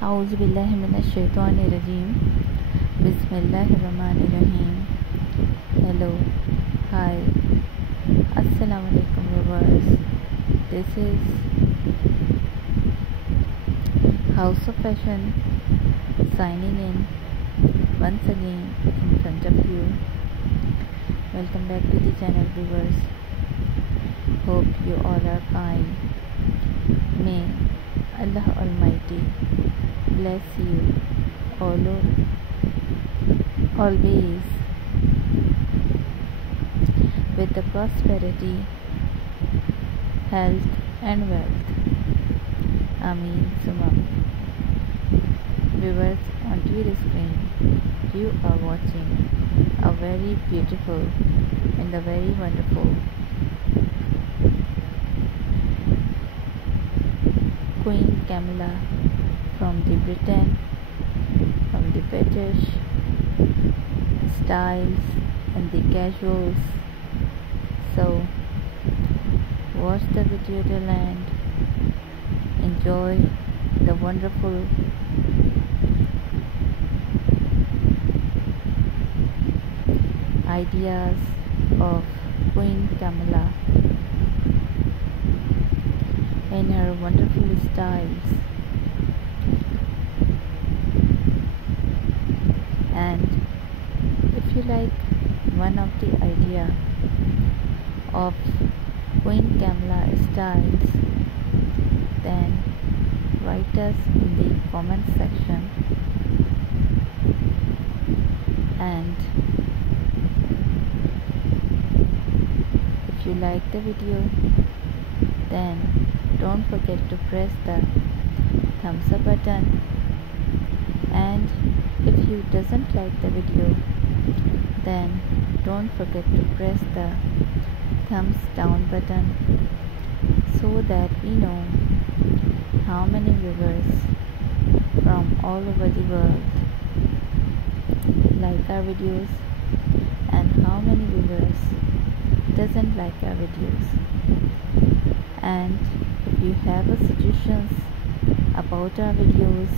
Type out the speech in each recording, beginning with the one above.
A'udhu billahi minash shaitanir rajim. Bismillahir rahmanir rahim. Hello, hi, assalamu alaikum viewers. This is House of Fashion signing in once again in front of you. Welcome back to the channel viewers. Hope you all are fine. May Allah Almighty bless you always with the prosperity, health and wealth. Ameen Summa. Viewers, on TV screen you are watching a very beautiful and a very wonderful Queen Camilla from the Britain, from the British styles and the casuals. So watch the video till end. Enjoy the wonderful ideas of Queen Camilla in her wonderful styles, and if you like one of the idea of Queen Camilla styles, then write us in the comment section, and if you like the video, then don't forget to press the thumbs up button, and if you doesn't like the video, then don't forget to press the thumbs down button, so that we know how many viewers from all over the world like our videos and how many viewers doesn't like our videos. And if you have suggestions about our videos,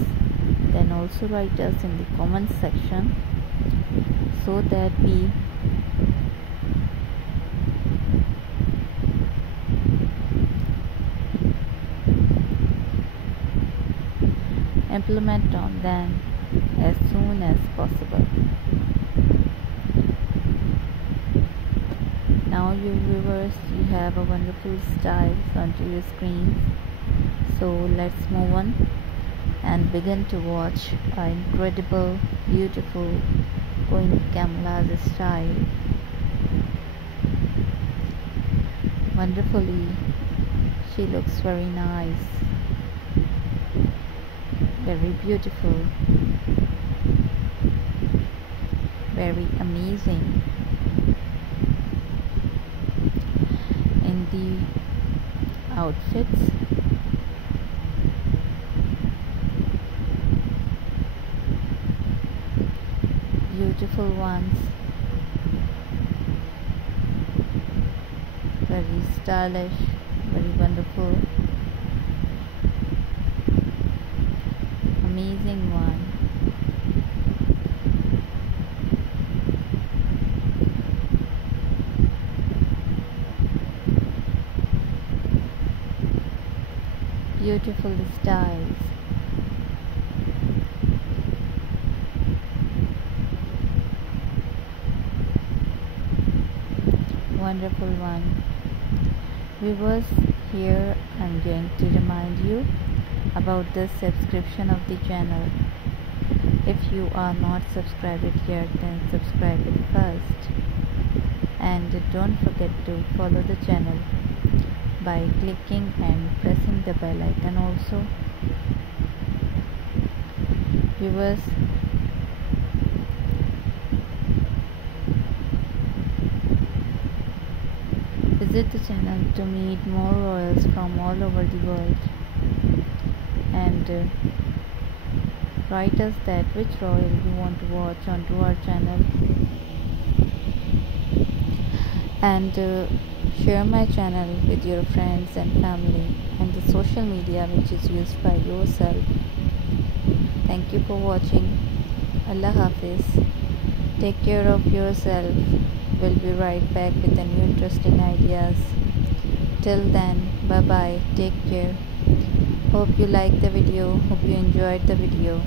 then also write us in the comment section, so that we implement on them as soon as possible. Now you viewers, you have a wonderful styles onto your screens, so let's move on and begin to watch our incredible, beautiful Queen Camilla's style. Wonderfully, she looks very nice, very beautiful, very amazing. In the outfits, beautiful ones, very stylish, very wonderful, amazing one. Beautiful styles. Wonderful one. Viewers, here I'm going to remind you about the subscription of the channel. If you are not subscribed yet, then subscribe it first, and don't forget to follow the channel by clicking and pressing the bell icon also. Viewers, visit the channel to meet more royals from all over the world, and write us that which royal you want to watch onto our channel, and share my channel with your friends and family and the social media which is used by yourself. Thank you for watching. Allah Hafiz. Take care of yourself. We'll be right back with the new interesting ideas. Till then, bye bye. Take care. Hope you liked the video. Hope you enjoyed the video.